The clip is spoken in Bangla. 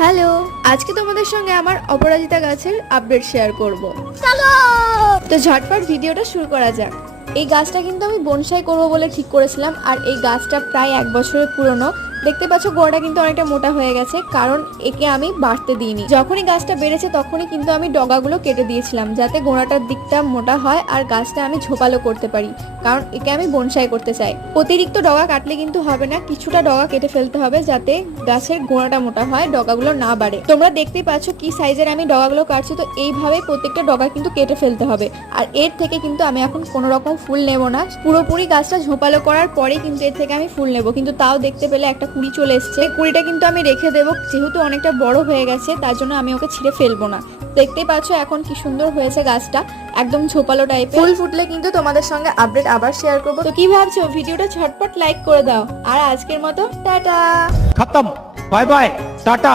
হ্যালো, আজকে তোমাদের সঙ্গে আমার অপরাজিতা গাছের আপডেট শেয়ার করব। চলো তো ঝটপট ভিডিওটা শুরু করা যাক। এই গাছটা কিন্তু আমি বনসাই করব বলে ঠিক করেছিলাম, আর এই গাছটা প্রায় 1 বছরের পুরনো। দেখতে পাচ্ছ গোড়াটা কিন্তু অনেকটা মোটা হয়ে গেছে, কারণ একে আমি বাড়তে দিইনি। যখনই গাছটা বেড়েছে তখনই কিন্তু আমি ডগাগুলো কেটে দিয়েছিলাম, যাতে গোড়াটার দিকটা মোটা হয় আর গাছটা আমি ঝোপালো করতে পারি, কারণ একে আমি বনসাই করতে চাই। অতিরিক্ত ডগা কাটলে কিন্তু হবে না, কিছুটা ডগা কেটে ফেলতে হবে যাতে গাছের গোড়াটা মোটা হয়, ডগাগুলো না বাড়ে। তোমরা দেখতেই পাচ্ছ কি সাইজের আমি ডগাগুলো কাটছি, তো এইভাবে প্রত্যেকটা ডগা কিন্তু কেটে ফেলতে হবে। আর এর থেকে কিন্তু আমি এখন কোনো রকম ফুল নেব না, পুরোপুরি গাছটা ঝোপালো করার পরেই কিন্তু এর থেকে আমি ফুল নেব। কিন্তু তাও দেখতে পেলে একটা কুড়ি চলে এসছে, কুড়িটা কিন্তু আমি রেখে দেবো, যেহেতু অনেকটা বড় হয়ে গেছে তার জন্য আমি ওকে ছিঁড়ে ফেলবো না। দেখতেই পাচ্ছ এখন কি সুন্দর হয়েছে গাছটা, একদম ঝোপালো টাইপের। ফুল ফুটলে কিন্তু তোমাদের সঙ্গে আপডেট আবার শেয়ার করবো। তো কি ভাবছো, ভিডিওটা ঝটপট লাইক করে দাও। আর আজকের মতো টাটা। खत्म। Bye bye Tata.